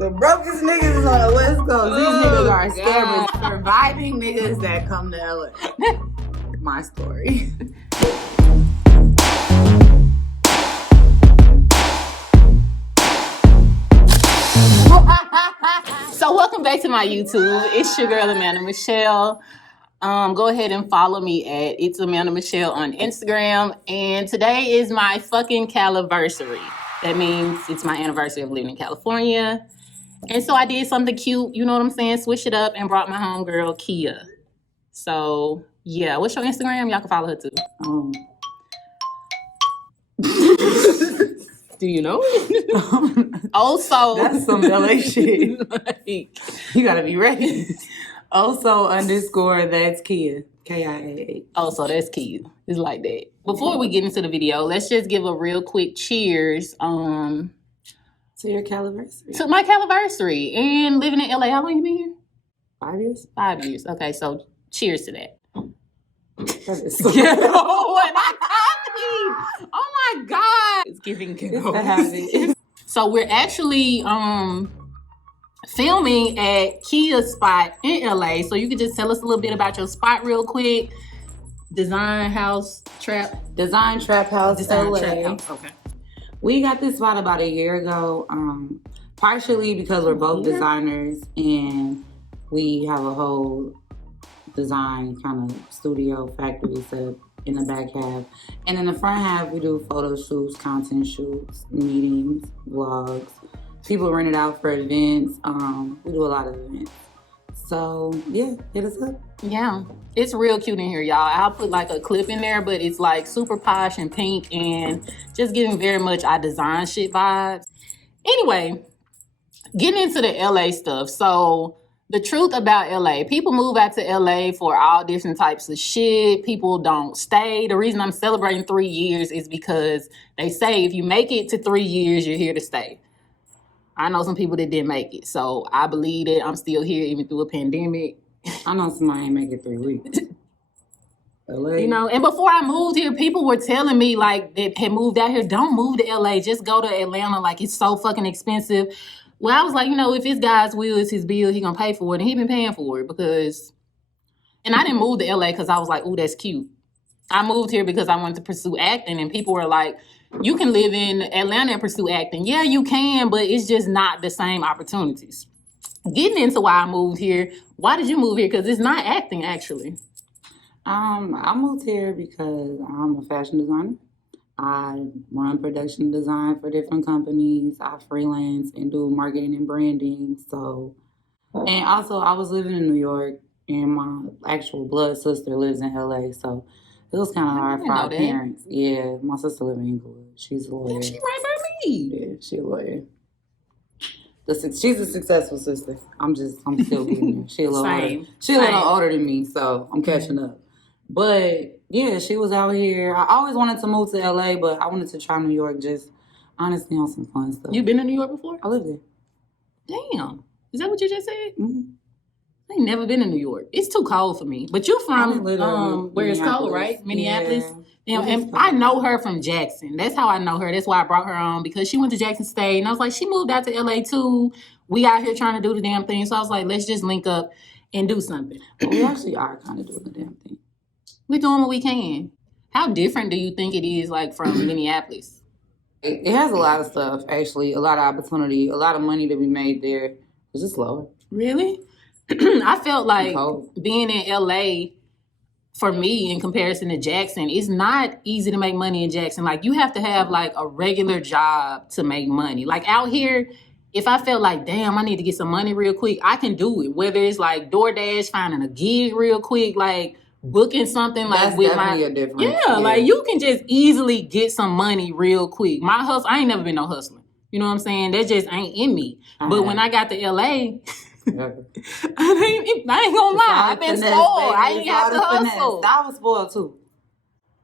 The brokest niggas is on the West Coast. These niggas are scammers, surviving niggas that come to LA. My story. So welcome back to my YouTube. It's your girl Amanda Michelle. Go ahead and follow me at It's Amanda Michelle on Instagram. And today is my fucking Caliversary. That means it's my anniversary of living in California. And so I did something cute, you know what I'm saying? Switch it up and brought my homegirl Kia. So yeah, what's your Instagram? Y'all can follow her too. Do you know? Also, that's some LA shit. Like, you gotta be ready. Also _ that's Kia. KIAA. Also, that's Kia. It's like that. Before we get into the video, let's just give a real quick cheers. To your Caliversary. To my Caliversary and living in LA. How long you been here? 5 years. 5 years. Okay, so cheers to that. That is so ghetto. Oh my God. It's giving ghetto. So we're actually filming at Kia's spot in LA. So you could just tell us a little bit about your spot real quick. Design Trap House, LA. Trap House. Okay. We got this spot about a year ago, partially because we're both designers and we have a whole design kind of studio factory set up in the back half. And in the front half, we do photo shoots, content shoots, meetings, vlogs. People rent it out for events. We do a lot of events. So, yeah, hit us up. Yeah, it's real cute in here, y'all. I'll put like a clip in there, but it's like super posh and pink and just giving very much I design shit vibes. Anyway, getting into the LA stuff. So the truth about LA, people move out to LA for all different types of shit. People don't stay. The reason I'm celebrating 3 years is because they say if you make it to 3 years, you're here to stay. I know some people that didn't make it, so I believe that I'm still here even through a pandemic. I know somebody ain't make it 3 weeks. LA. You know, and before I moved here, people were telling me like that had moved out here, don't move to LA, just go to Atlanta. Like it's so fucking expensive. Well, I was like, you know, if it's God's will, it's his bill, he gonna pay for it, and he been paying for it because. And I didn't move to LA because I was like, ooh, that's cute. I moved here because I wanted to pursue acting, and people were like, you can live in Atlanta and pursue acting. Yeah, you can, but it's just not the same opportunities. Getting into why I moved here. Why did you move here? Because it's not acting, actually. I moved here because I'm a fashion designer. I run production design for different companies. I freelance and do marketing and branding. So, and also I was living in New York, and my actual blood sister lives in LA. So it was kind of hard for our parents. Yeah, my sister lives in Inglewood. She's a lawyer. Yeah, she right by me. Yeah, she's a lawyer. She's a successful sister. I'm still getting there. She a little older. She a little older than me, so I'm catching up. But yeah, she was out here. I always wanted to move to LA, but I wanted to try New York just honestly on some fun stuff. You been to New York before? I lived there. Damn. Is that what you just said? Mm-hmm. I ain't never been to New York. It's too cold for me. But you from where it's cold, right? Minneapolis? Yeah. And I know her from Jackson. That's how I know her. That's why I brought her on, because she went to Jackson State. And I was like, she moved out to LA too. We out here trying to do the damn thing. So I was like, let's just link up and do something. We actually are kind of doing the damn thing. We're doing what we can. How different do you think it is like from Minneapolis? It has a lot of stuff, actually. A lot of opportunity, a lot of money to be made there. It's just lower. Really? I felt like being in LA, for me, in comparison to Jackson, it's not easy to make money in Jackson. Like, you have to have, like, a regular job to make money. Like, out here, if I felt like, damn, I need to get some money real quick, I can do it. Whether it's, like, DoorDash, finding a gig real quick, like, booking something, like, that's with definitely a difference. Yeah, like, you can just easily get some money real quick. My hustle, I ain't never been no hustler. You know what I'm saying? That just ain't in me. But when I got to LA... I ain't gonna lie. I've been spoiled. I ain't have to hustle. I was spoiled too.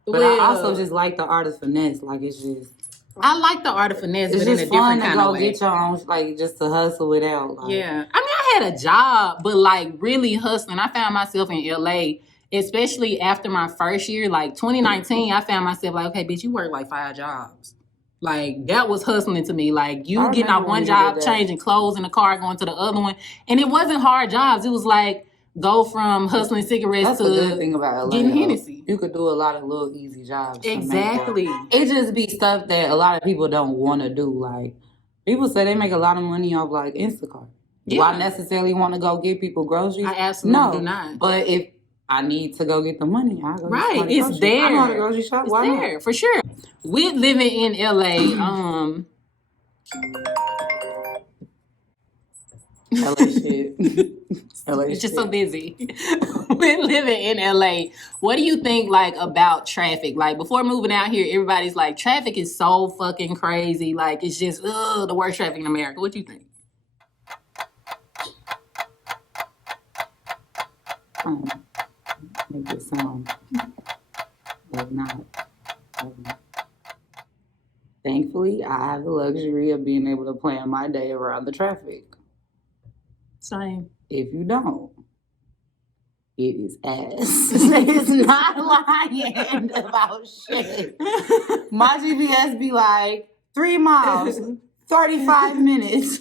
But I also just like the art of finesse. Like it's just. I like the art of finesse, but in a different kind of way. Get your own, like just to hustle it out. Like. Yeah, I mean, I had a job, but like really hustling. I found myself in LA, especially after my first year, like 2019. I found myself like, okay, bitch, you work like 5 jobs. Like, that was hustling to me. Like, you I getting off remember one when you job, did that. changing clothes in the car, going to the other one. And it wasn't hard jobs. It was like, go from hustling cigarettes That's to the good thing about LA. getting though. Hennessy. You could do a lot of little easy jobs. to make Exactly. that. It just be stuff that a lot of people don't want to do. Like, people say they make a lot of money off, like, Instacart. Do I necessarily want to go get people groceries? I absolutely do No. not. But if I need to go get the money, I go Right, get it's there. I know how to grocery shop. It's Why there, not? for sure. With living in LA, LA shit. LA it's just shit. so busy. With living in LA, what do you think, like, about traffic? Like, before moving out here, everybody's like, traffic is so fucking crazy. Like, it's just the worst traffic in America. What do you think? Make it sound like not. Thankfully, I have the luxury of being able to plan my day around the traffic. Same. If you don't, it is ass. It's not lying about shit. My GPS be like 3 miles, 35 minutes.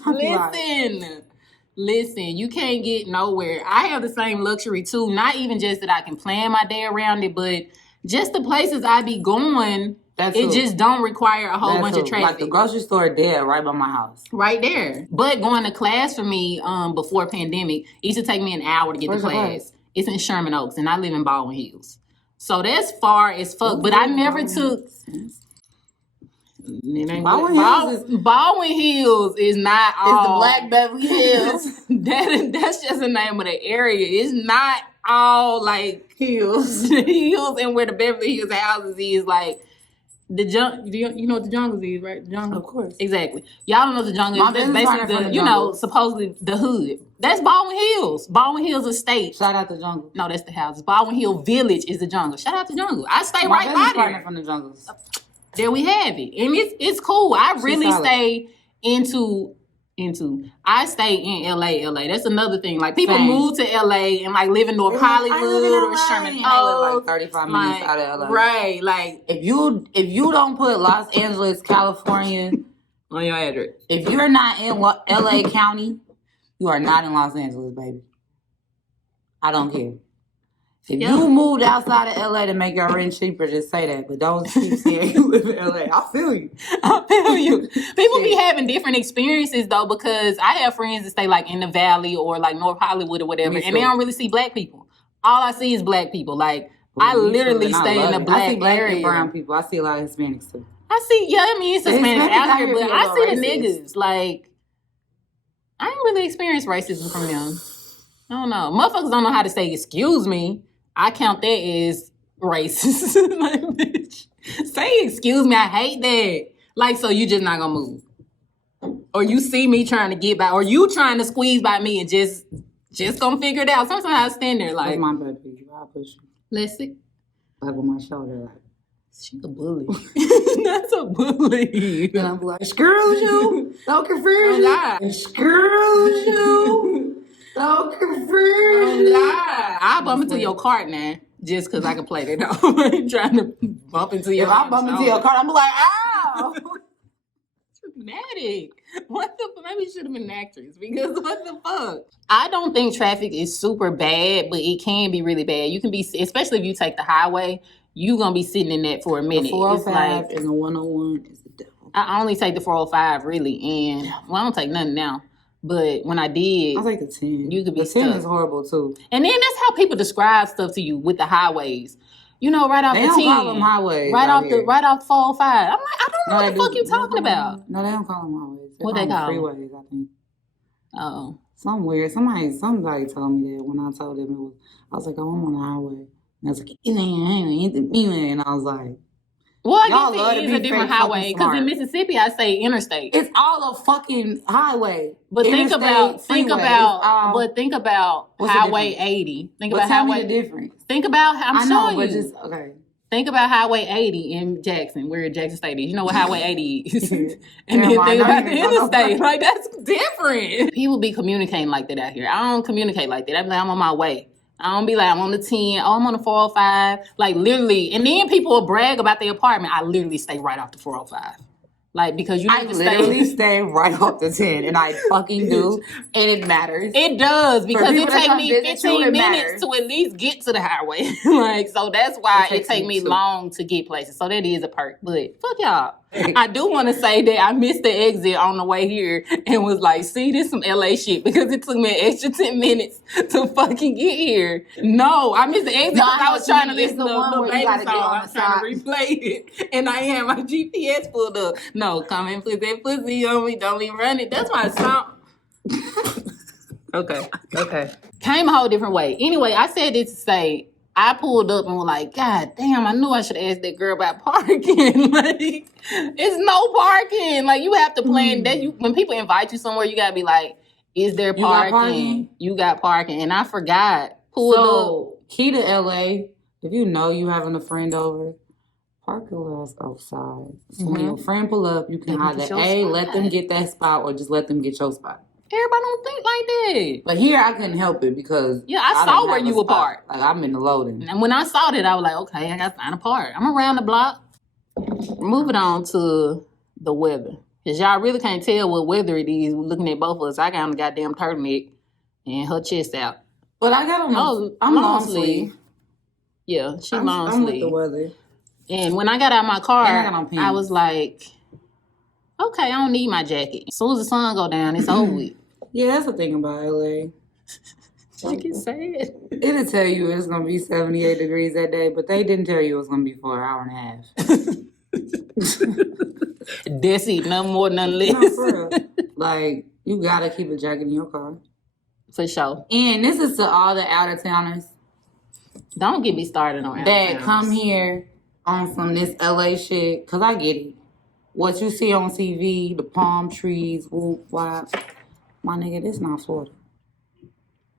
Listen, you can't get nowhere. I have the same luxury too. Not even just that I can plan my day around it, but just the places I be going, just don't require a whole bunch of traffic. Like the grocery store there, right by my house. Right there. But going to class for me, before pandemic, it used to take me an hour to get to class. It's in Sherman Oaks, and I live in Baldwin Hills. So that's far as fuck. But I never took... Baldwin Hills is not all... It's the Black Beverly Hills. That's just the name of the area. It's not all, like, hills. Hills, and where the Beverly Hills houses is, like... you know what the Jungles is, right? The Jungle? Of course. Exactly. Y'all don't know what the Jungle is. That's basically supposedly the hood. That's Baldwin Hills. Baldwin Hills Estate. Shout out to Jungle. No, that's the houses. Baldwin Hill Village is the Jungle. Shout out to Jungle. I stay right by there. From the Jungles. There we have it. And it's cool. I really stay I stay in LA. That's another thing. Like, people move to LA and, like, live in North Hollywood or Sherman Oaks. Like 35 minutes out of LA. Right. Like, if you don't put Los Angeles, California on your address. If you're not in LA County, you are not in Los Angeles, baby. I don't care. If you moved outside of LA to make your rent cheaper, just say that. But don't keep saying you live in LA. I feel you. People be having different experiences, though, because I have friends that stay, like, in the Valley or, like, North Hollywood or whatever, and they don't really see black people. All I see is black people. Like, I literally stay in the black area. And brown people. I see a lot of Hispanics, too. It's Hispanics out here, but I see the niggas. Like, I ain't really experienced racism from them. I don't know. Motherfuckers don't know how to say excuse me. I count that as racist. Like, bitch, say excuse me. I hate that. Like, so you just not gonna move. Or you see me trying to get by, or you trying to squeeze by me and just gonna figure it out. Sometimes I stand there like... That's my baby. I'll push you. Let's see. Like on my shoulder, like... She a bully. That's a bully. And I'm like, screw you. Don't confuse you. Screw you. Don't confuse you. I'll bump into your cart now. Just because I can play that off. I'm trying to bump into your... If I bump into your cart, I'm like, ow. Dramatic. What the... Maybe you should have been an actress. Because what the fuck? I don't think traffic is super bad, but it can be really bad. You can be... Especially if you take the highway... You're going to be sitting in that for a minute. The 405 and the 101 is the devil. I only take the 405, really. And, well, I don't take nothing now. But when I did... I take the 10. You could be the 10 stuck. Is horrible, too. And then that's how people describe stuff to you with the highways. You know, right off the 10. They don't call them highways right off the 405. I'm like, I don't know what the fuck you talking about. No, they don't call them highways. What they call them? Freeways, I think. Oh. Something weird. Somebody told me that when I told them it was... I was like, oh, I'm on the highway. And I was like, and I was like, well, I guess it is a different highway. Because in Mississippi, I say interstate. It's all a fucking highway. But think about Highway 80. Think about Highway. The difference. Think about, I'm showing you. Just, okay. Think about Highway 80 in Jackson, where Jackson State is. You know what Highway 80 is. And then think about the interstate. Like, that's different. People be communicating like that out here. I don't communicate like that. I'm like, I'm on my way. I don't be like, I'm on the 10. Oh, I'm on the 405. Like, literally. And then people will brag about their apartment. I literally stay right off the 405. Like, because you I need to literally stay. stay right off the 10, and I fucking do, and it matters. It does, because it people that take come me visit you, 15 it minutes matters. to at least get to the highway. Like, so that's why it takes take me me too. long to get places. So that is a perk. But fuck y'all. I do want to say that I missed the exit on the way here and was like, see, this some LA shit, because it took me an extra 10 minutes to fucking get here. No, I missed the exit because I was trying to listen to the one Lil where you Baby gotta song. get on I the was trying to side. replay it, and I had my GPS pulled up. No, come and put that pussy on me, don't be running. That's my song. Okay. Came a whole different way. Anyway, I said this to say, I pulled up and was like, God damn, I knew I should ask that girl about parking. Like, it's no parking. Like, you have to plan that. When people invite you somewhere, you gotta be like, is there You got parking? parking? You got parking. And I forgot. Pulled up. So, key to LA, if you know you having a friend over, park your ass outside. So when your friend pull up, you can Let them either get your let them spot. get that spot or just let them get your spot. Everybody don't think like that. But here I couldn't help it because I saw don't where have a you were spot. parked. Like I'm in the loading. And when I saw that, I was like, okay, I got to find a park. I'm around the block. Moving on to the weather. Because y'all really can't tell what weather it is looking at both of us. I got on the goddamn turtleneck and her chest out. But I got on I'm long sleeve. Yeah, she I'm long with the sleeve. weather. And when I got out of my car, And I got on pants. I was like, okay, I don't need my jacket. As soon as the sun go down, it's over with. Yeah, that's the thing about LA. She can say it. It'll tell you it's gonna be 78 degrees that day, but they didn't tell you it was gonna be for an hour and a half. That's it, nothing more, nothing less. No, for real. Like, you gotta keep a jacket in your car. For sure. And this is to all the out of towners Don't get me started on that come here on some this LA shit, cause I get it. What you see on TV, the palm trees, whoop, wop. My nigga, this not Florida.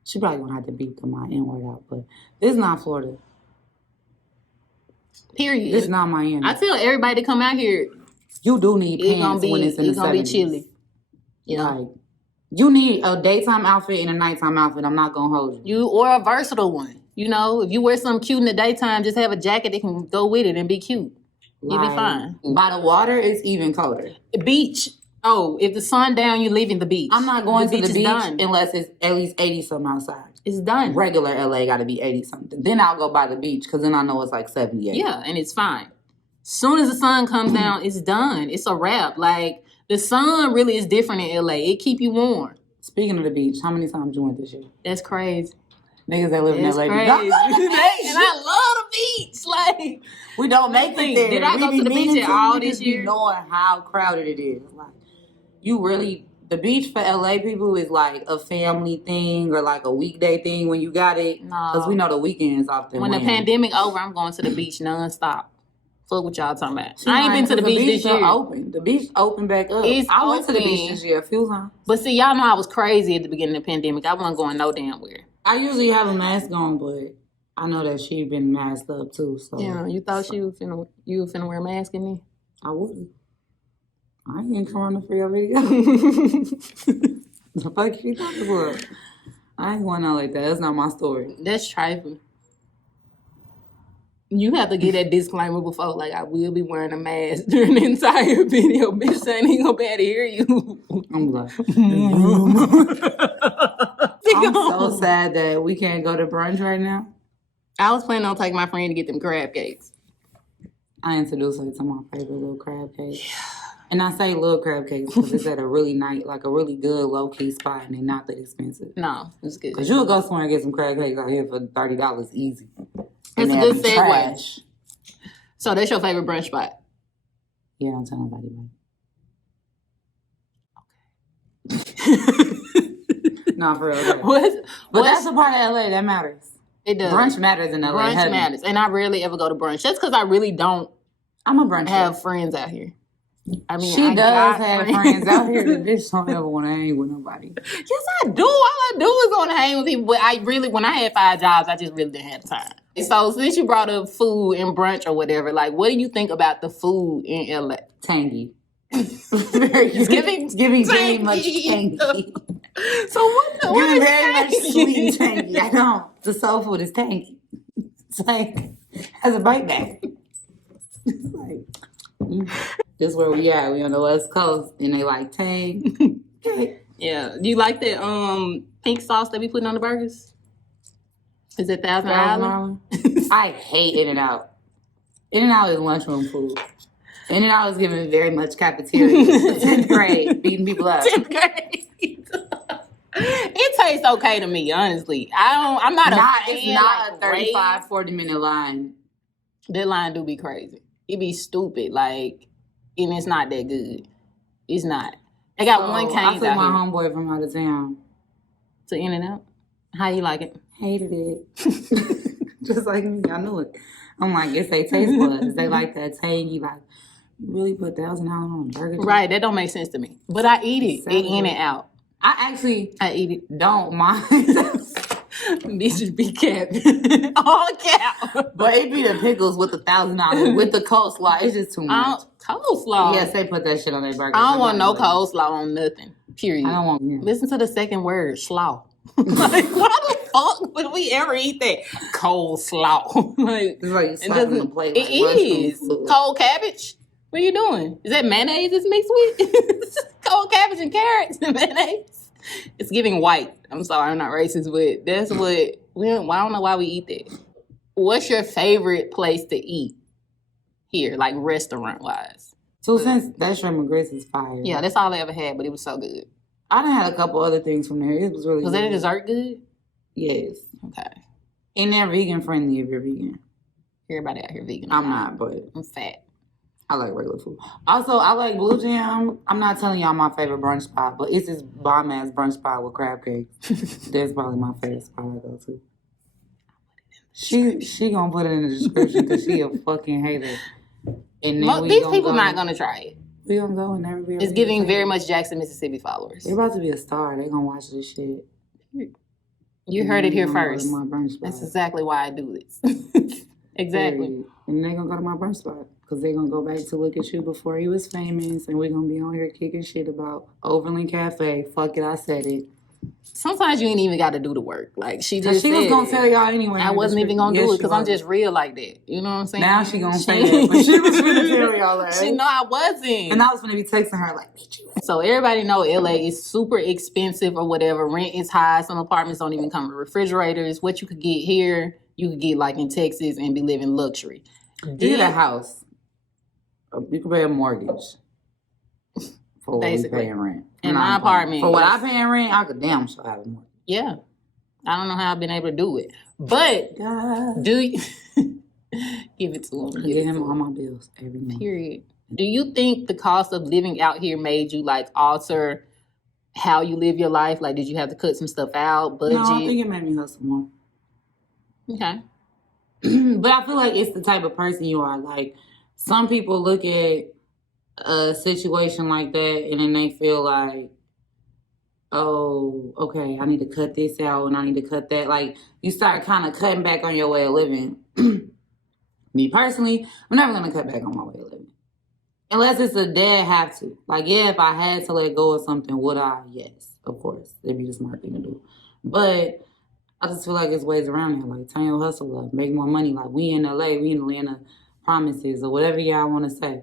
She probably gonna have to beat my N-word out, but this not Florida. Period. This not Miami. I tell everybody to come out here. You do need pants when it's in the 70s. It's gonna be chilly. Yeah. Like, you need a daytime outfit and a nighttime outfit. I'm not gonna hold you. Or a versatile one. You know, if you wear something cute in the daytime, just have a jacket that can go with it and be cute. You'll be fine. By the water, it's even colder. Beach. Oh, if the sun down, you're leaving the beach. I'm not going to the beach done. unless it's at least 80 something outside. It's done. Regular LA got to be 80 something. Then I'll go by the beach because then I know it's like 78. Yeah, and it's fine. Soon as the sun comes down, it's done. It's a wrap. Like, the sun really is different in LA. It keep you warm. Speaking of the beach, how many times you went this year? That's crazy. Niggas that live in LA. Crazy. And I love the beach. Like, we don't make it there. Did I go to the beach at all this year? Knowing how crowded it is. Like, you really, the beach for LA people is like a family thing or like a weekday thing when you got it. No. Because we know the weekends often when win. the pandemic over, I'm going to the beach nonstop. Fuck what y'all talking about. I ain't been to the beach this year. Open. The beach open back up. I went to the beach this year a few times. But see, y'all know I was crazy at the beginning of the pandemic. I wasn't going no damn where. I usually have a mask on, but I know that she been masked up too. So yeah, you thought you was finna wear a mask in there? I wouldn't. I ain't corona for your video. The fuck you talking about? I ain't going out like that. That's not my story. That's trifling. You have to get that disclaimer before, like, I will be wearing a mask during the entire video. Bitch, I ain't gonna be able to hear you. I'm like, I'm so sad that we can't go to brunch right now. I was planning on taking my friend to get them crab cakes. I introduced her to my favorite little crab cake. And I say little crab cakes because it's at a really nice, like a really good low-key spot and they're not that expensive. No, it's good. Because you'll go somewhere and get some crab cakes out here for $30 easy. It's a good segue. So that's your favorite brunch spot? Yeah, don't tell nobody, man. Okay. No, for real. Okay. But that's a part of LA that matters. It does. Brunch matters in LA. Brunch matters. And I rarely ever go to brunch. Just because I really don't I'm a brunch have friends out here. I mean, she does have friends out here. The bitch don't ever want to hang with nobody. Yes, I do. All I do is want to hang with people. But I really, when I had 5 jobs, I just really didn't have time. So since you brought up food and brunch or whatever, like, what do you think about the food in LA? Tangy. It's giving very much tangy. So what? Giving very much sweet and tangy. I don't. The soul food is tangy. It's like has a bite back. Like, This is where we at. We on the West Coast, and they like Tang. Okay. Yeah. Do you like that pink sauce that we putting on the burgers? Is it Thousand Island? I hate In-N-Out. In-N-Out is lunchroom food. In-N-Out is giving very much cafeteria. 10th grade, beating people up. 10th grade. It tastes okay to me, honestly. I'm not a fan. It's not a 35, 40-minute line. That line do be crazy. It be stupid, like, and it's not that good. It's not. They got one cane I took out my here. homeboy from out of town To In-N-Out. How you like it? Hated it. Just like me, I knew it. I'm like, it's they taste buds. They like that tangy, like, you really put $1,000 on a burger? Right, that don't make sense to me. But I eat it In-N-Out. I eat it. Don't mind. Bitches be capping. All cap. But it be the pickles with the $1,000 with the coleslaw. It's just too much. Coleslaw. Yes, they put that shit on their burger. I don't want no coleslaw on nothing. Period. I don't want. Yeah. Listen to the second word, slaw. Like, why the fuck would we ever eat that? Coleslaw. Like, it's like you slapping the plate. Like it is. Cold cabbage. What are you doing? Is that mayonnaise it's mixed with? Cold cabbage and carrots and mayonnaise. It's giving white. I'm sorry, I'm not racist, but that's what I don't know why we eat that. What's your favorite place to eat here, like restaurant wise? So since that shrimp and grits is fire. Yeah, that's all I ever had, but it was so good. I done had a couple other things from there. It was really Was good. that a dessert good? Yes. Okay. And they're vegan friendly if you're vegan. Everybody out here vegan. I'm not, but I'm fat. I like regular food. Also, I like Blue Jam. I'm not telling y'all my favorite brunch spot, but it's this bomb ass brunch spot with crab cakes. That's probably my favorite spot I go to. She gonna put it in the description because she a fucking hater. And then These people not gonna try it. We gonna go and never be. It's giving very much Jackson, Mississippi followers. They're about to be a star. They gonna watch this shit. You heard it here first. My brunch spot. That's exactly why I do this. Exactly. Period. And they gonna go to my brunch spot because they gonna go back to look at you before he was famous, and we gonna be on here kicking shit about Overland Cafe. Fuck it, I said it. Sometimes you ain't even got to do the work. Like she was gonna tell y'all anyway. I wasn't even gonna do it because I'm just real like that. You know what I'm saying? Now she gonna say that, but she was gonna tell y'all that. She know I wasn't, and I was gonna be texting her like, "Bitch, you." So everybody know LA is super expensive or whatever. Rent is high. Some apartments don't even come with refrigerators. What you could get here, you could get like in Texas and be living luxury. You get a house. You could pay a mortgage. For what we paying rent. In my apartment. For what I pay in rent, I could damn sure have a mortgage. Yeah. I don't know how I've been able to do it. But do you give it to him. Give him all my bills every month. Period. Do you think the cost of living out here made you like alter how you live your life? Like did you have to cut some stuff out, budget? No, I think it made me hustle more. Okay. But I feel like it's the type of person you are. Like some people look at a situation like that and then they feel like, oh, okay, I need to cut this out and I need to cut that. Like you start kind of cutting back on your way of living. Me personally, I'm never gonna cut back on my way of living unless it's a dead have to. Like yeah, if I had to let go of something, would I? Yes, of course. It'd be the smart thing to do. But I just feel like it's ways around it. Like turn your hustle up, make more money. Like we in LA, we in the land of promises or whatever y'all want to say.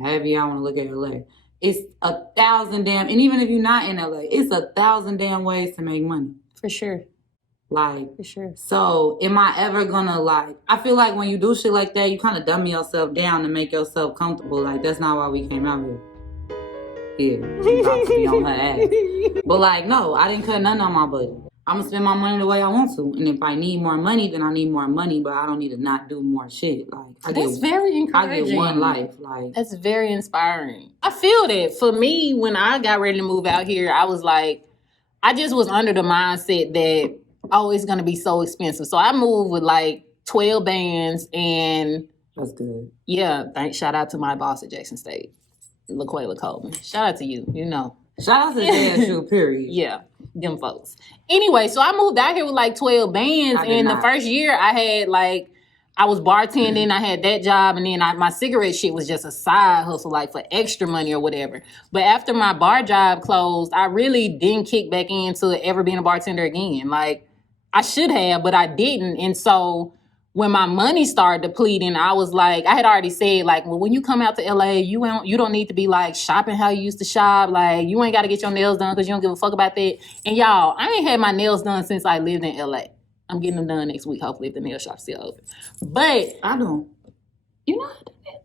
However y'all want to look at LA. It's 1,000 damn, and even if you're not in LA, it's 1,000 damn ways to make money. For sure. Like, for sure. So am I ever gonna like, I feel like when you do shit like that, you kind of dumb yourself down to make yourself comfortable. Like, that's not why we came out here. Yeah, I'm about to be on her ass. But like, no, I didn't cut nothing on my budget. I'm gonna spend my money the way I want to. And if I need more money, then I need more money, but I don't need to not do more shit. Like that's very encouraging. I get one life. Like that's very inspiring. I feel that. For me, when I got ready to move out here, I was like, I just was under the mindset that, oh, it's gonna be so expensive. So I moved with like 12 bands and that's good. Yeah, shout out to my boss at Jackson State, LaQuayla Coleman. Shout out to you, you know. Shout out to JSU, period. Yeah, them folks. Anyway, so I moved out here with like 12 bands. And the first year I had like, I was bartending, I had that job, and then my cigarette shit was just a side hustle, like for extra money or whatever. But after my bar job closed, I really didn't kick back into ever being a bartender again. Like, I should have, but I didn't. And so when my money started depleting, I was like, I had already said, like, well, when you come out to LA, you don't need to be like shopping how you used to shop. Like, you ain't got to get your nails done because you don't give a fuck about that. And y'all, I ain't had my nails done since I lived in LA. I'm getting them done next week, hopefully, if the nail shop's still open. But I don't. you know how to do that.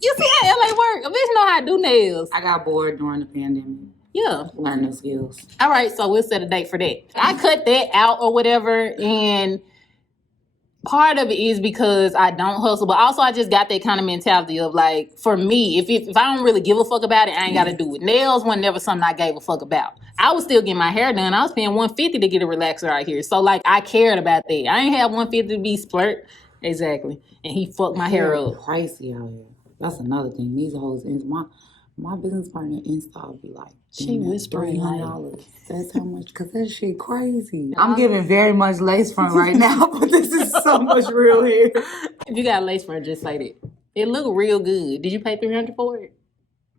You see how LA work? A bitch know how to do nails. I got bored during the pandemic. Yeah. Learn those skills. All right, so we'll set a date for that. I cut that out or whatever, and part of it is because I don't hustle, but also I just got that kind of mentality of like, for me, if I don't really give a fuck about it, I ain't got to do it. Nails was never something I gave a fuck about. I was still getting my hair done. I was paying $150 to get a relaxer out here. So like, I cared about that. I ain't have $150 to be splurt. Exactly. And he fucked my hair up. Pricey out here. That's another thing. These hoes, my business partner install be like, she whispering $300. That's how much, because that shit crazy. I'm giving very much lace front right now, but this is so much real hair. If you got a lace front, just say that. It look real good. Did you pay $300 for it?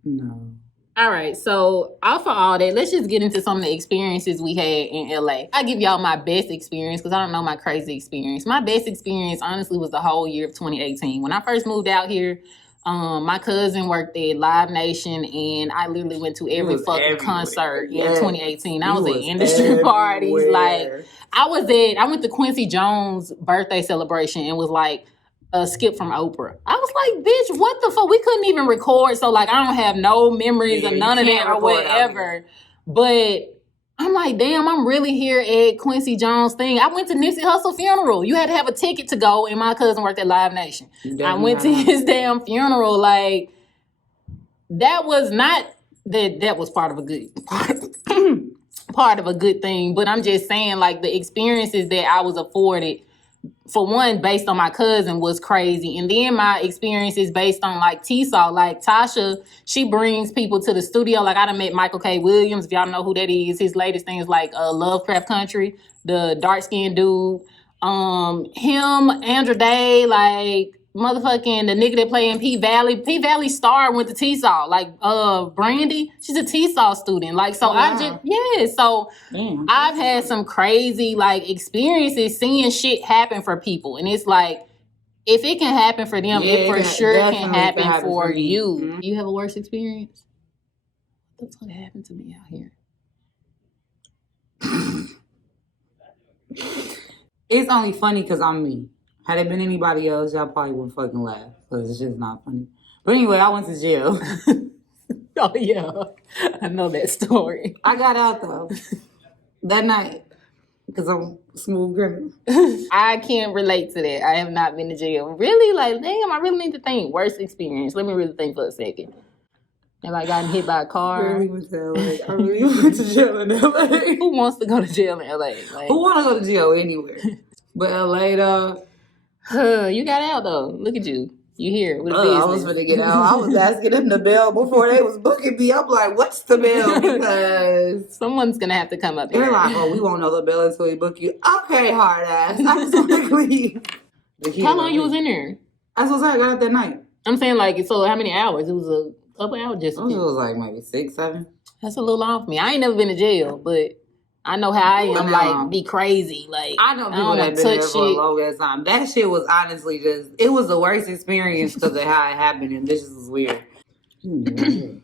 No. All right, so off of all that, let's just get into some of the experiences we had in LA. I give y'all my best experience because I don't know my crazy experience. My best experience, honestly, was the whole year of 2018. When I first moved out here, my cousin worked at Live Nation, and I literally went to every fucking concert in 2018. I was at industry parties. Like, I went to Quincy Jones' birthday celebration and was like, a skip from Oprah. I was like, bitch, what the fuck? We couldn't even record, so like I don't have no memories of none of that or whatever. But I'm like, damn, I'm really here at Quincy Jones' thing. I went to Nipsey Hussle funeral. You had to have a ticket to go, and my cousin worked at Live Nation. I went to his damn funeral. Like, that was not that was part of a good part of a good thing. But I'm just saying, like, the experiences that I was afforded, for one, based on my cousin, was crazy. And then my experiences based on like T-Saw, like Tasha, she brings people to the studio. Like, I done met Michael K. Williams, if y'all know who that is. His latest thing is like Lovecraft Country, the dark-skinned dude. Him, Andrew Day, like motherfucking the nigga that play in P-Valley. P-Valley star went to T-Saw. Like Brandy, she's a T-Saw student. Like, so I've had some crazy like experiences seeing shit happen for people. And it's like, if it can happen for them, it for sure can happen for you. Mm-hmm. You have a worse experience? What the fuck happened to me out here? It's only funny because I'm me. Had it been anybody else, y'all probably wouldn't fucking laugh because it's just not funny. But anyway, I went to jail. Oh, yeah. I know that story. I got out, though, that night because I'm a smooth criminal. I can't relate to that. I have not been to jail. Really? Like, damn, I really need to think. Worst experience. Let me really think for a second. Have I gotten hit by a car? I really went to LA. I really went to jail in LA. Who wants to go to jail in LA? Like, who want to go to jail anywhere? But LA, though. You got out, though. Look at you. You here with a business. I was going to get out. I was asking them the bill before they was booking me. I'm like, what's the bill? Because someone's going to have to come up here. They're like, oh, we won't know the bill until we book you. Okay, hard ass. I just want to leave. How long you was in there? I was I got out that night. I'm saying, like, so how many hours? It was a couple hours just. It was like maybe 6, 7. That's a little long for me. I ain't never been to jail, but I know how I am, like, be crazy. Like, I know people that been there for a long ass time. That shit was honestly it was the worst experience because of how it happened, and this is weird.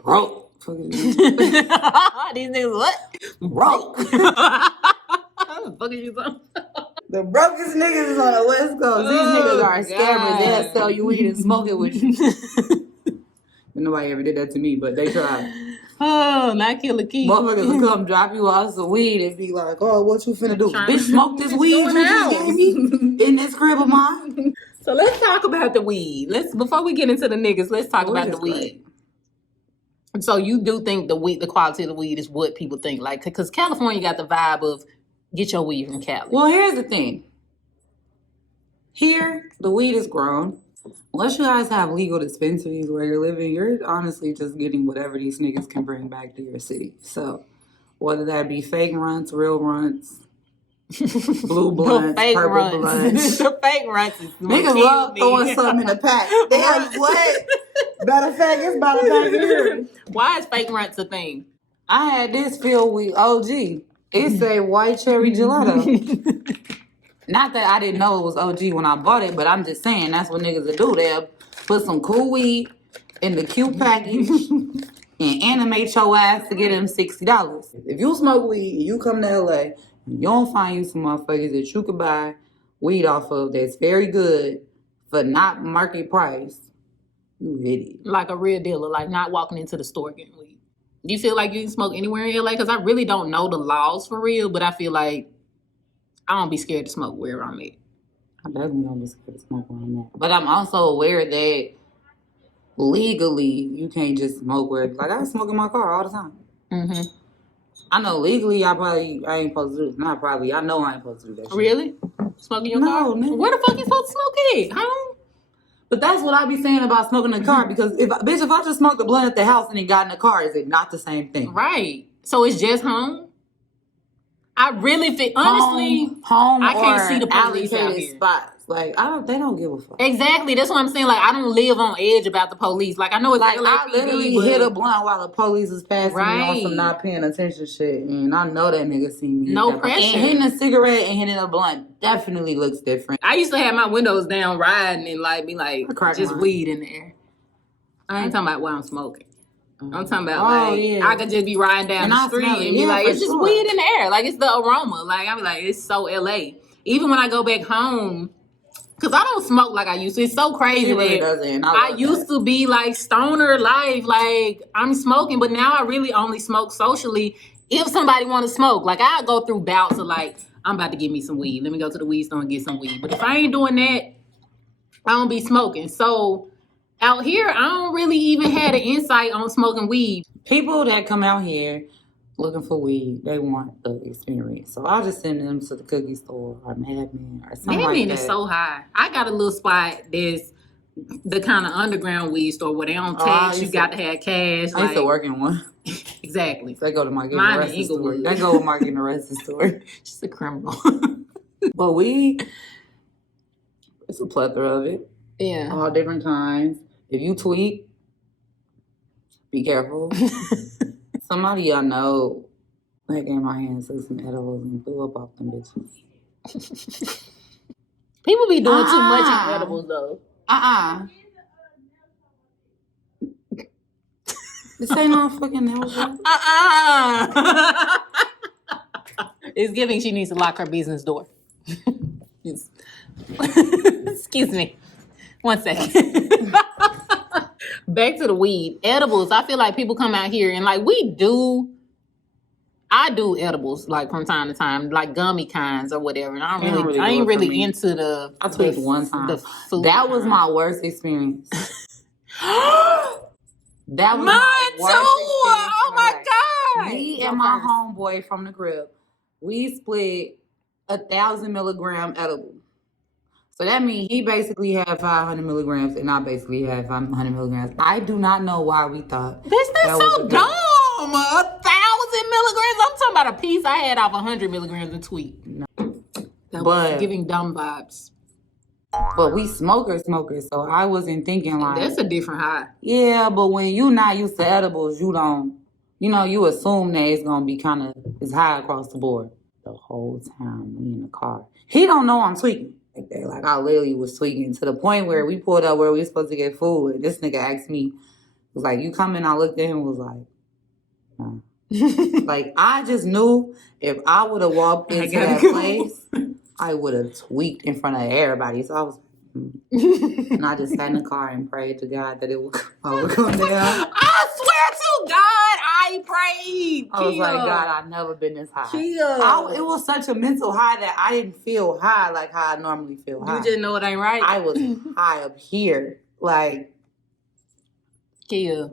Broke. These niggas what? Broke. How the fuck is you talking? The brokest niggas is on the West Coast. These niggas are scammers. They'll sell you weed and smoke it with you. Nobody ever did that to me, but they tried. Oh, not Killer Keith. Motherfuckers will come drop you off some weed and be like, oh, what you finna do? Bitch, smoke this weed you just gave me in this crib of mine. So let's talk about the weed. Before we get into the niggas, let's talk about the weed. Great. So you do think the quality of the weed is what people think? Like, because California got the vibe of get your weed from Cali. Well, here's the thing. Here, the weed is grown. Unless you guys have legal dispensaries where you're living, you're honestly just getting whatever these niggas can bring back to your city. So, whether that be fake runts, real runts, blue blunts, purple runts. blunts. The fake runts is niggas love throwing something in a pack. They like, what? Matter of fact, it's about a pack here. Why is fake runts a thing? I had this filled with OG. It say white cherry gelato. Not that I didn't know it was OG when I bought it, but I'm just saying that's what niggas will do. They'll put some cool weed in the cute package and animate your ass to get them $60. If you smoke weed and you come to LA, you don't find you some motherfuckers that you could buy weed off of that's very good for not market price, you idiot. Like a real dealer, like not walking into the store getting weed. Do you feel like you can smoke anywhere in LA? Because I really don't know the laws for real, but I feel like I don't be scared to smoke wherever I'm at. I definitely don't be scared to smoke where I'm at. But I'm also aware that legally you can't just smoke where, like, I smoke in my car all the time. Mm-hmm. I know legally I ain't supposed to do this. Not probably. I know I ain't supposed to do that shit. Really? Smoke in your car? Nigga. Where the fuck you supposed to smoke it? Huh? But that's what I be saying about smoking in the car, because if I just smoked the blunt at the house and then got in the car, is it not the same thing? Right. So it's just home? I really feel, honestly, home I can't or see the police out here. spots. Like, they don't give a fuck. Exactly. That's what I'm saying. Like, I don't live on edge about the police. Like, I know it's like, LAPD, I literally hit a blunt while the police is passing me on some not paying attention shit. And I know that nigga see me. No pressure. And hitting a cigarette and hitting a blunt definitely looks different. I used to have my windows down riding and like be like, just weed in there. I ain't talking about while I'm smoking. I'm talking about I could just be riding down the street and be like, it's just weed in the air. Like, it's the aroma. Like, I be like, it's so LA. Even when I go back home, because I don't smoke like I used to. It's so crazy that I used to be like stoner life. Like, I'm smoking, but now I really only smoke socially if somebody want to smoke. Like, I go through bouts of like, I'm about to get me some weed. Let me go to the weed store and get some weed. But if I ain't doing that, I don't be smoking. So out here, I don't really even have an insight on smoking weed. People that come out here looking for weed, they want the experience. So I'll just send them to the cookie store or Madman or something like that. Madman is so high. I got a little spot that's the kind of underground weed store where they don't tax you, got to have cash. I used to work in one. Exactly. They go to my getting arrested store. They go to my getting arrested store. Just a criminal. But weed, it's a plethora of it. Yeah. All different kinds. If you tweak, be careful. Somebody I know, they gave my hands took some edibles and threw up off them bitches. People be doing too much in edibles though. This ain't no fucking edible. It's giving she needs to lock her business door. Excuse me. 1 second. Back to the weed. Edibles. I feel like people come out here and like I do edibles like from time to time, like gummy kinds or whatever. And I ain't really into the. I tweaked one time. The food that was my worst experience. That was mine too. Oh my god! Me and my homeboy from the crib, we split 1,000 milligram edible. So that means he basically had 500 milligrams and I basically had 500 milligrams. I do not know why we thought. That's so dumb. 1,000 milligrams. I'm talking about a piece I had off 100 milligrams of tweet. No. That was giving dumb vibes. But we smokers, so I wasn't thinking like... That's a different high. Yeah, but when you not used to edibles, you don't... You know, you assume that it's going to be kind of... It's high across the board. The whole time we in the car. He don't know I'm tweaking. Like I literally was tweaking to the point where we pulled up where we were supposed to get food. And this nigga asked me, was like, you coming? I looked at him and was like, no. Like, I just knew if I would have walked into that place, I would have tweaked in front of everybody. So I was and I just sat in the car and prayed to God that I would come down. I swear to God, I prayed. I was like, God, I've never been this high. It was such a mental high that I didn't feel high like how I normally feel high. You just know it ain't right. I was high up here. Like, Kia.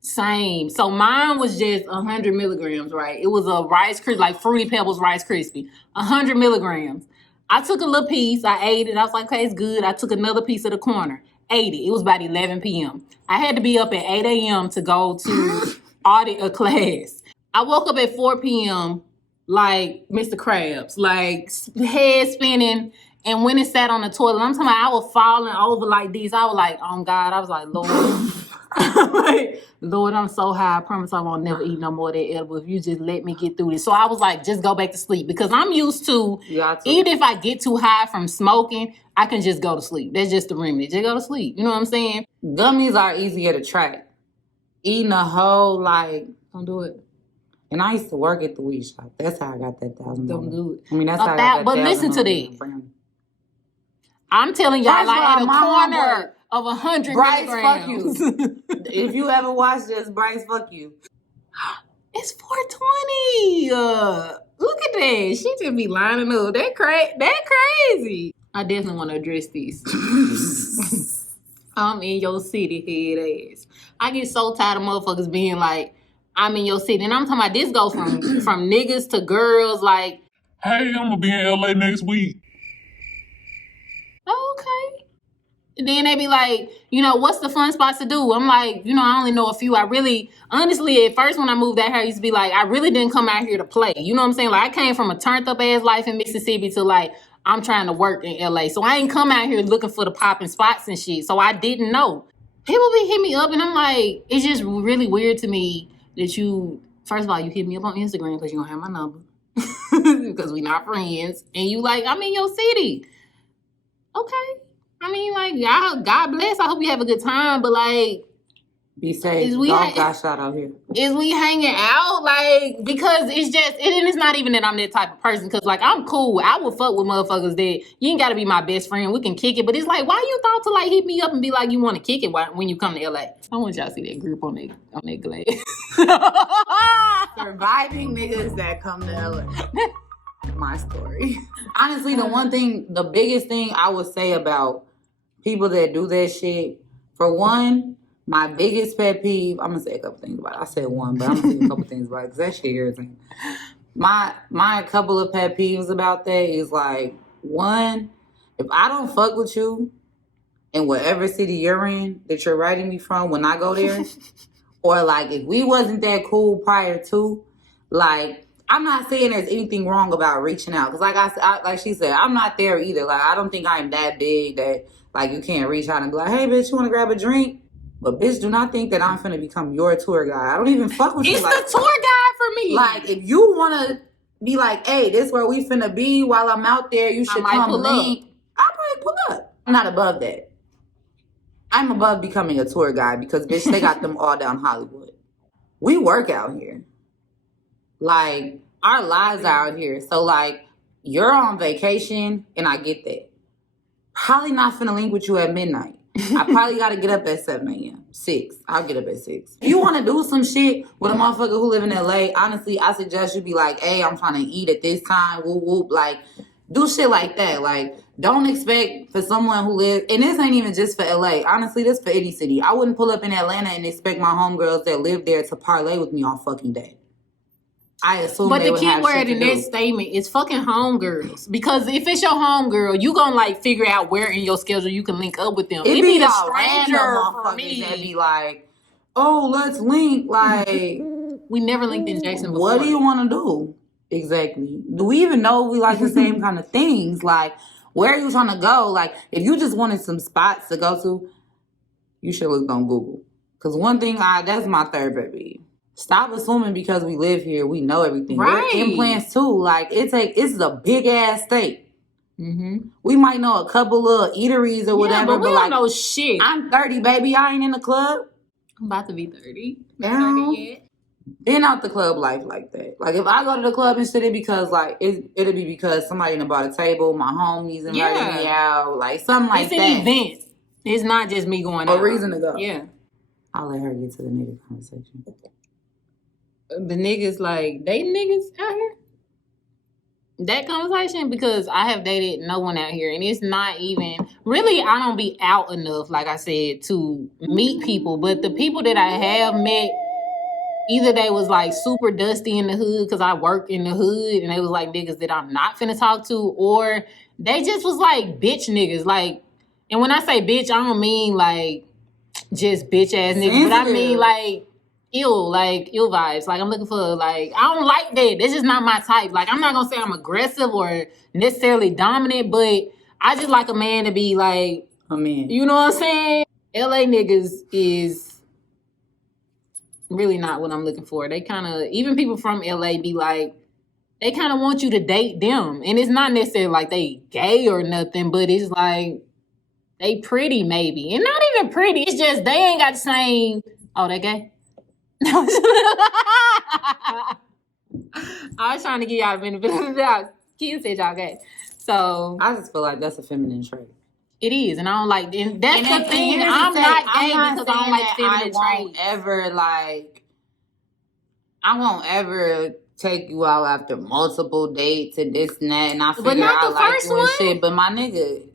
Same. So mine was just 100 milligrams, right? It was a Rice Krispie, like Fruity Pebbles Rice Krispie. 100 milligrams. I took a little piece. I ate it. I was like, okay, it's good. I took another piece of the corner. Ate it. It was about 11 p.m. I had to be up at 8 a.m. to go to audit a class. I woke up at 4 p.m. like Mr. Krabs, like head spinning And when it sat on the toilet, I'm talking about I was falling over like these. I was like, oh God, I was like, Lord. Like, Lord, I'm so high. I promise I won't never eat no more of that edible if you just let me get through this. So I was like, just go back to sleep because I'm used to, even if I get too high from smoking, I can just go to sleep. That's just the remedy. Just go to sleep. You know what I'm saying? Gummies are easier to track. Eating a whole, like, Don't do it. and I used to work at the weed shop. That's how I got that $1,000. Don't do it. I mean, that's how I got that. But listen to this. I'm telling y'all, like at a corner of 100 Bryce, milligrams. fuck you. If you ever watch this, Bryce, fuck you. It's 420. Look at that. She just be lining up. That crazy. I definitely want to address this. I'm in your city, head ass. I get so tired of motherfuckers being like, I'm in your city. And I'm talking about this goes from niggas to girls, like, hey, I'm gonna be in LA next week. okay. And then they be like, what's the fun spots to do? I'm like, I only know a few. Honestly, at first when I moved out here, I used to be like, I really didn't come out here to play. You know what I'm saying? Like, I came from a turned up ass life in Mississippi to like, I'm trying to work in LA. So I ain't come out here looking for the popping spots and shit. So I didn't know. People be hitting me up and I'm like, it's just really weird to me that first of all, you hit me up on Instagram because you don't have my number. Because we not friends. And you like, I'm in your city. Okay. I mean, like, y'all, God bless. I hope you have a good time. But, like, be safe. Dog got shot out here. Is we hanging out? Like, because it's just, and it's not even that I'm that type of person. Because, like, I'm cool. I would fuck with motherfuckers that you ain't got to be my best friend. We can kick it. But it's like, why you thought to, like, hit me up and be like, you want to kick it when you come to LA? I want y'all to see that group on that glass. Surviving niggas that come to LA. My story. Honestly, the biggest thing I would say about people that do that shit, for one, my biggest pet peeve, I'm gonna say a couple things about it. I said one, but I'm gonna say a couple things about it because that shit irritating. My couple of pet peeves about that is like, one, if I don't fuck with you in whatever city you're in that you're writing me from when I go there, or like if we wasn't that cool prior to, like, I'm not saying there's anything wrong about reaching out. Because like she said, I'm not there either. Like, I don't think I'm that big that, like, you can't reach out and be like, hey, bitch, you want to grab a drink? But, bitch, do not think that I'm finna become your tour guide. I don't even fuck with you. It's the tour guide for me. Like, if you want to be like, hey, this where we finna be while I'm out there, you should come link. I'll probably pull up. I'm not above that. I'm above becoming a tour guide because, bitch, they got them all down Hollywood. We work out here. Like, our lives are out here. So, like, you're on vacation, and I get that. Probably not finna link with you at midnight. I probably gotta get up at 7 a.m. 6. I'll get up at 6. If you wanna do some shit with a motherfucker who live in LA, honestly, I suggest you be like, hey, I'm trying to eat at this time, whoop, whoop. Like, do shit like that. Like, don't expect for someone who lives, and this ain't even just for LA. Honestly, this for any city. I wouldn't pull up in Atlanta and expect my homegirls that live there to parlay with me all fucking day. I assume but the key word in that statement is fucking homegirls. Because if it's your homegirl, you gonna like figure out where in your schedule you can link up with them. It be the stranger for me that be like, oh, let's link. Like, we never linked in Jackson before. What do you want to do exactly? Do we even know we like the same kind of things? Like, where are you trying to go? Like, if you just wanted some spots to go to, you should look on Google. Because one thing, that's my third baby. Stop assuming because we live here, we know everything. Right. We're implants too. Like, it's a big ass state. Mm-hmm. We might know a couple of eateries or whatever, but we don't know shit. I'm 30, baby. I ain't in the club. I'm about to be 30. Not 30 yet. Been out the club life like that. Like, if I go to the club and shit, it'll be because somebody done bought a table, my homies invited me out, like something like that. It's an event. It's not just me going out. A reason to go. Yeah. I'll let her get to the nigga conversation. The niggas, like, dating niggas out here? That conversation? Because I have dated no one out here. And it's not even... Really, I don't be out enough, like I said, to meet people. But the people that I have met, either they was, like, super dusty in the hood because I work in the hood. And they was, like, niggas that I'm not finna talk to. Or they just was, like, bitch niggas. Like, and when I say bitch, I don't mean, like, just bitch-ass niggas. But I mean, like... ill vibes. Like, I'm looking for, like, I don't like that. That's just not my type. Like, I'm not gonna say I'm aggressive or necessarily dominant, but I just like a man to be like, I mean, you know what I'm saying? LA niggas is really not what I'm looking for. They kind of, even people from LA be like, they kind of want you to date them. And it's not necessarily like they gay or nothing, but it's like they pretty maybe. And not even pretty. It's just they ain't got the same, oh, they gay? I was trying to give y'all a benefit of the doubt. Kids said y'all gay. So I just feel like that's a feminine trait. it is, and I don't like. And that's And the thing. I'm not gay because I don't like feminine traits. I won't ever take you out after multiple dates and this and that. And I figure But not I the like first you and one. shit. But my nigga,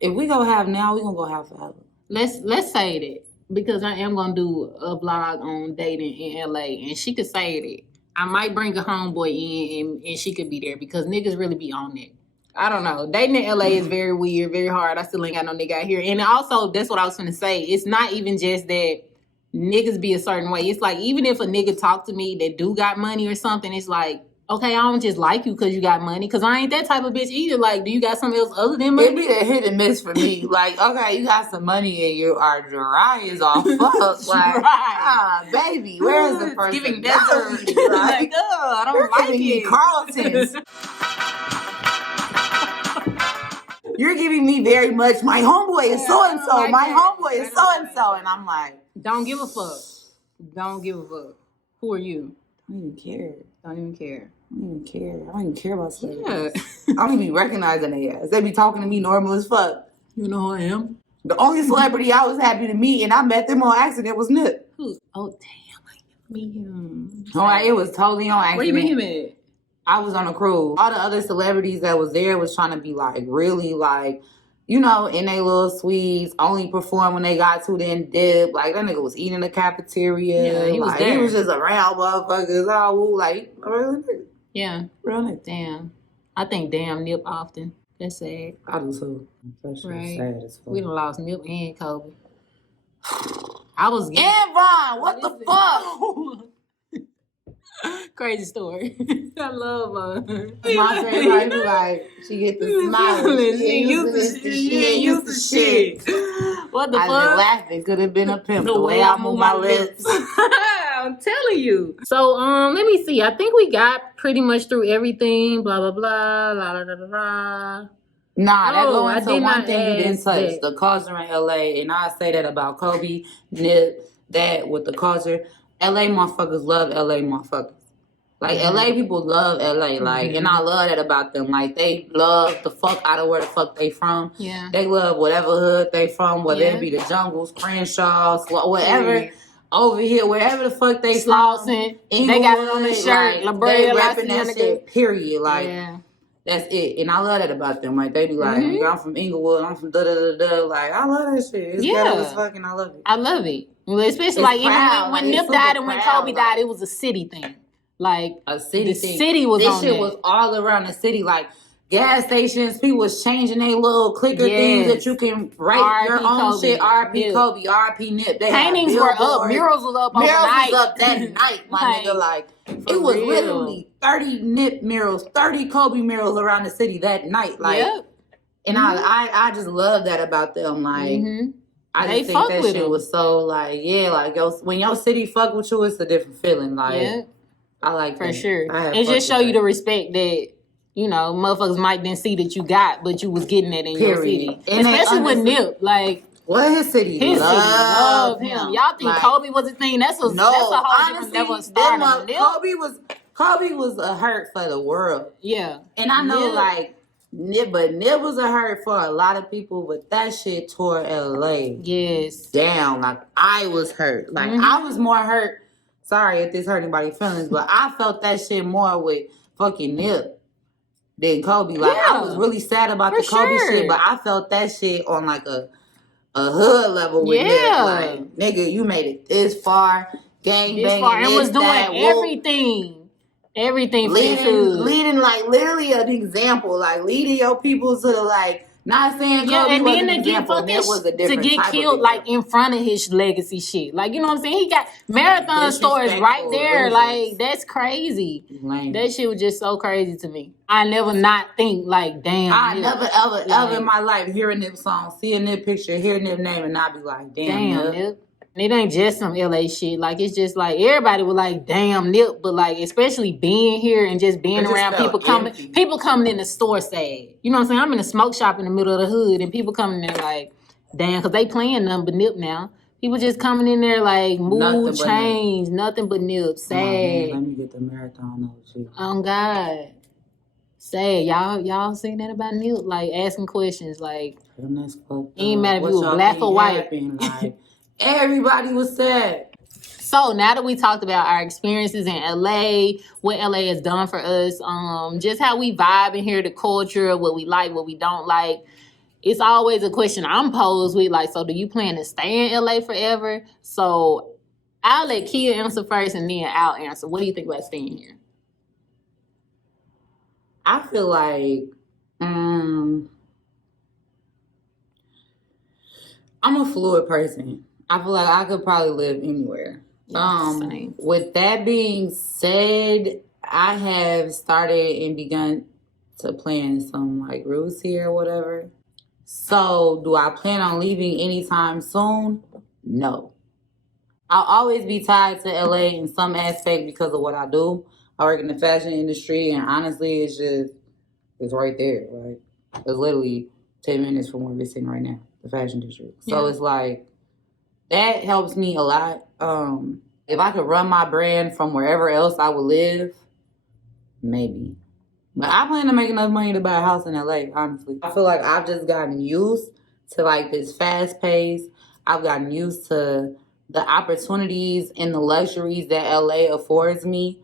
if we go have now, we gonna go have forever. Let's say that because I am gonna do a vlog on dating in LA, and she could say that. I might bring a homeboy in, and she could be there because niggas really be on it. I don't know. Dating in LA is very weird, very hard. I still ain't got no nigga out here. And also, that's what I was gonna say. It's not even just that niggas be a certain way. It's like, even if a nigga talk to me that do got money or something, it's like, okay, I don't just like you because you got money. Because I ain't that type of bitch either. Like, do you got something else other than money? It be a hit and miss for me. Like, okay, you got some money and you are dry as all fuck. Like, baby, where is the person? Giving desert. Like, I don't like giving me it. Carlton's. You're giving me very much. My homeboy is so and so. like My that. homeboy is so and so, and I'm like, Don't give a fuck. Don't give a fuck. Who are you? I don't even care. Don't even care. I don't even care. I don't even care about celebrities. Yeah. I don't even be recognizing their ass. They be talking to me normal as fuck. You know who I am? The only celebrity I was happy to meet, and I met them on accident, was Nip. Who? Oh, damn. I meet him. Oh, it was totally on accident. Where you meet him at? I was on a cruise. All the other celebrities that was there was trying to be like, really like, you know, in their little suites, only perform when they got to, then dip. Like, that nigga was eating in the cafeteria. Yeah, he was like, there. He was just around motherfuckers. All woo, like, a real nigga. Yeah. Real nigga. Damn. I think damn Nip often. That's sad. I do too. That shit Right. sad as fuck. We done lost Nip and Kobe. I was getting... And Ron, what the fuck? Crazy story. I love her. My favorite be like, she get the smile. She ain't used to shit. What the I fuck? was laughing. Could have been a pimp. The way I move my lips. I'm telling you. So, let me see. I think we got pretty much through everything. Blah, blah, blah. La, la, la, la, la. Nah, that Oh, go I into did one not thing you didn't ask touch. that. The culture in LA. And I say that about Kobe, Nip, that with the culture. LA motherfuckers love LA motherfuckers. Like, LA people love LA. Like, and I love that about them. Like, they love the fuck out of where the fuck they from. Yeah. They love whatever hood they from, whether Yeah. it be the jungles, Crenshaw, whatever. Over here, wherever the fuck they Slauson. from. They got it on their shirt. Like, La they Brea, repping that shit, period. Like, yeah. that's it. And I love that about them. Like, they be like, nigga, I'm from Inglewood, I'm from da-da-da-da. Like, I love that shit. It's ghetto as fuck, and I love it. I love it. Well, especially It's like proud. even when Like, Nip it's died super and when proud, Kobe like- died, it was a city thing. Like A city the thing. city was this on shit that. was all around the city. Like, gas stations, people was changing their little clicker things that you can write your own Kobe. shit. R.P. Nip. Kobe, R.P. Nip. They had Paintings were up. billboards. Murals was up Murals overnight. was up that night, my nigga. Like, for it was real. literally 30 Nip murals, 30 Kobe murals around the city that night. Like, Yep. and I just love that about them. Like, I They just think fuck that with shit them. was so, like, yeah, like, when your city fuck with you, it's a different feeling. Like, Yeah. I like For that. sure. I have It fuck just show with you that. the respect that, you know, motherfuckers might didn't see that you got, but you was getting it in your Period. city. And they Especially with understand- Nip. Like, Well, his city love him. Y'all think Like, Kobe was a thing? That's a no, whole different honestly, level of stardom. them, Nip? Kobe was a hurt for the world. Yeah. And I know, Nip. like, Nip was a hurt for a lot of people, but that shit tore LA Yes. down. Like, I was hurt. Like, I was more hurt. Sorry if this hurt anybody's feelings, but I felt that shit more with fucking Nip than Kobe. Like, I was really sad about the Kobe shit, but I felt that shit on like a hood level with Nip. Like, nigga, you made it this far, gang This banging, far, and was doing that, everything. Everything for this hood. leading like literally an example, like leading your people to like Not saying Yeah, Kobe and was then an to get example. fucking That was a to different get type killed of like example. in front of his legacy shit. Like, you know what I'm saying? He got marathon stores right there. Losers. Like, that's crazy. Lame. That shit was just so crazy to me. I never not think like, damn. I Nip. never ever in my life hearing Nip song, seeing Nip picture, hearing Nip name, and not be like, damn Nip. It ain't just some LA shit. Like, it's just like everybody was like, damn Nip, but like especially being here and just being around people coming in the store sad. You know what I'm saying? I'm in a smoke shop in the middle of the hood and people coming there like, damn, because they playing nothing but Nip now. People just coming in there like mood change, nothing but Nip, sad. Oh, man, let me get the marathon over you. Oh God. Sad. Y'all seen that about Nip? Like asking questions like, ain't matter if you were black or white. Like, everybody was sad. So now that we talked about our experiences in LA, what LA has done for us, just how we vibe in here, the culture, what we like, what we don't like, it's always a question I'm posed with, like, so do you plan to stay in LA forever? So I'll let Kia answer first and then I'll answer. What do you think about staying here? I feel like I'm a fluid person. I feel like I could probably live anywhere. Same. With that being said, I have started and begun to plan some like routes here or whatever. So do I plan on leaving anytime soon? No. I'll always be tied to LA in some aspect because of what I do. I work in the fashion industry, and honestly, it's right there. Like, it's literally 10 minutes from where we're sitting right now, the fashion district. So it's like, that helps me a lot. If I could run my brand from wherever else I would live, maybe. But I plan to make enough money to buy a house in LA, honestly. I feel like I've just gotten used to like this fast pace. I've gotten used to the opportunities and the luxuries that LA affords me.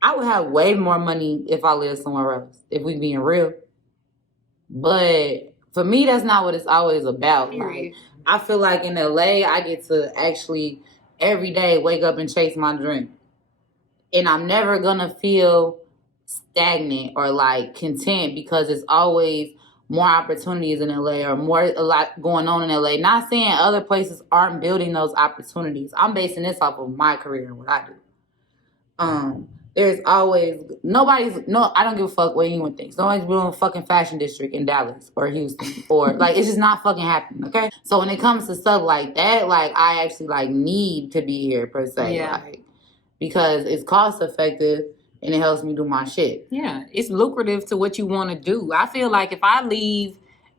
I would have way more money if I lived somewhere else, if we being real. But for me, that's not what it's always about. Like, I feel like in LA, I get to actually every day wake up and chase my dream. And I'm never going to feel stagnant or like content because it's always more opportunities in LA or a lot going on in LA. Not saying other places aren't building those opportunities. I'm basing this off of my career and what I do. There's always I don't give a fuck what anyone thinks. Nobody's building a fucking fashion district in Dallas or Houston or like it's just not fucking happening, okay? So when it comes to stuff like that, like I actually like need to be here per se. Like, because it's cost effective and it helps me do my shit. Yeah, it's lucrative to what you want to do. I feel like if I leave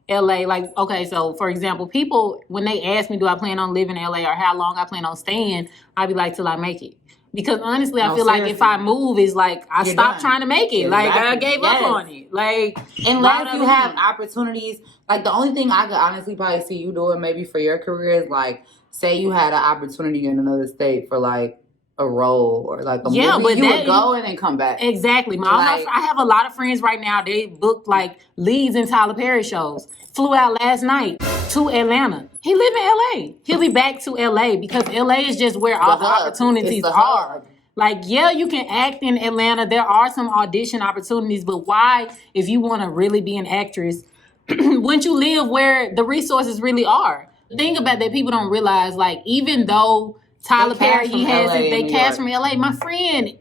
LA, like, okay, so for example, people, when they ask me, do I plan on living in LA or how long I plan on staying, I'd be like, till I make it. Because honestly, I feel like if I move, it's like I stopped trying to make it. Like I gave up on it. Like unless you have opportunities, like the only thing I could honestly probably see you doing maybe for your career is like, say you had an opportunity in another state for like a role or like a movie, but you would go and then come back. Exactly. I have a lot of friends right now. They booked like leads in Tyler Perry shows. Flew out last night to Atlanta. He live in LA. He'll be back to LA because LA is just where all the opportunities are. Like, yeah, you can act in Atlanta. There are some audition opportunities, but why, if you want to really be an actress, wouldn't you live where the resources really are? The thing about that people don't realize, like, even though Tyler Perry, they cast from LA. My friend,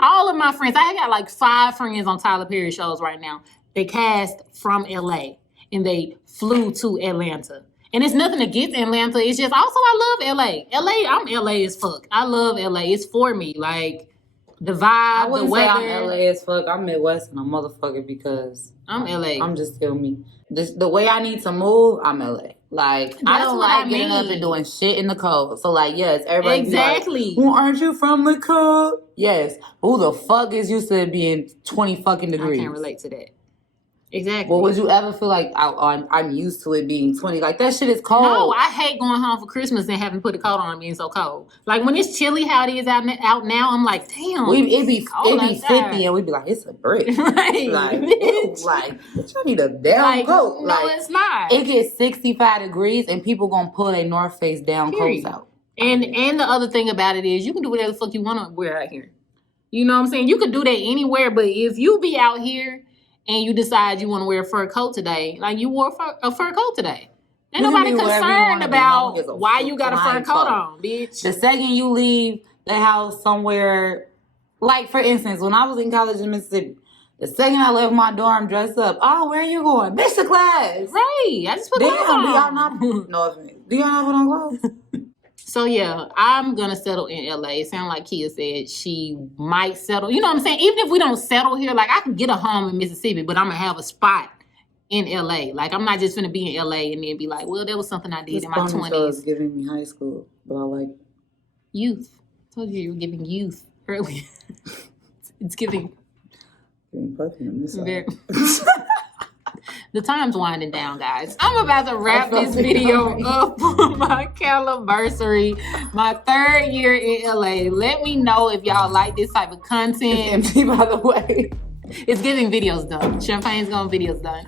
all of my friends, I got like 5 friends on Tyler Perry shows right now. They cast from LA and they flew to Atlanta. And it's nothing against Atlanta. It's just also I love LA. I'm LA as fuck. I love LA. It's for me. Like the vibe, I wouldn't the weather. Say I'm LA as fuck. I'm Midwest and a motherfucker because I'm LA. I'm just still me. The way I need to move, I'm LA. Like I don't like getting up and doing shit in the cold. So like yes, everybody exactly. Like, well, aren't you from the cold? Yes. Who the fuck is used to being 20 fucking degrees? I can't relate to that. Exactly. Well, would you ever feel like I'm used to it being 20? Like, that shit is cold. No, I hate going home for Christmas and having to put a coat on and being so cold. Like, when it's chilly how it is out now, I'm like, damn. It'd be 50 and we'd be like, it's a brick. Right. Like, bitch, I need a damn coat. No, it's not. It gets 65 degrees and people gonna pull their North Face down coats out. And the other thing about it is you can do whatever the fuck you want to wear out here. You know what I'm saying? You could do that anywhere, but if you be out here and you decide you want to wear a fur coat today, like you wore a fur coat today. Ain't You can nobody be wherever you concerned wanna be, long as about a why you got a fur flying coat coat. on, bitch. The second you leave the house somewhere, like for instance, when I was in college in Mississippi, the second I left my dorm dressed up, oh, where are you going? Bitch, to class. Right. I just put clothes Damn, do y'all on. not? No offense. Do y'all not put on clothes? So yeah, I'm gonna settle in LA. It sounds like Kia said she might settle. You know what I'm saying? Even if we don't settle here, like I could get a home in Mississippi, but I'm gonna have a spot in LA. Like I'm not just gonna be in LA and then be like, well, that was something I did This in my pony show is 20s. giving me high school, but I like it. Youth. I told you were giving youth earlier. It's giving Getting puffy on this very. side. The time's winding down, guys. I'm about to wrap this video up for my Caliversary, my 3rd year in LA. Let me know if y'all like this type of content. Empty, by the way. It's giving videos done. Champagne's going videos done.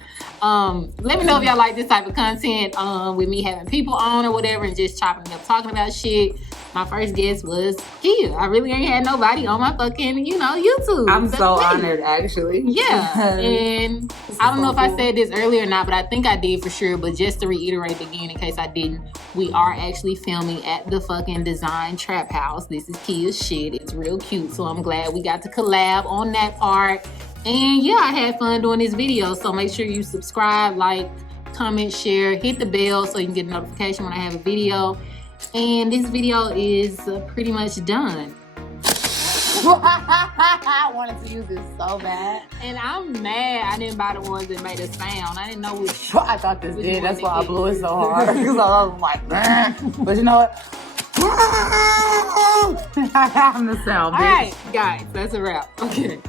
Let me know if y'all like this type of content with me having people on or whatever and just chopping it up, talking about shit. My first guest was Kia. I really ain't had nobody on my fucking, YouTube. I'm so me. honored, actually. Yeah, and I don't know if I said this earlier or not, but I think I did for sure. But just to reiterate again, in case I didn't, we are actually filming at the fucking Design Trap House. This is Kia's shit. It's real cute, so I'm glad we got to collab on that part. And yeah, I had fun doing this video, so make sure you subscribe, like, comment, share, hit the bell so you can get a notification when I have a video. And this video is pretty much done. I wanted to use this so bad. And I'm mad I didn't buy the ones that made a sound. I didn't know which. I thought this Which did. one That's it why I is. blew it so hard. Because I was like, but you know what? I'm the sound, bitch. All right, guys, that's a wrap. Okay.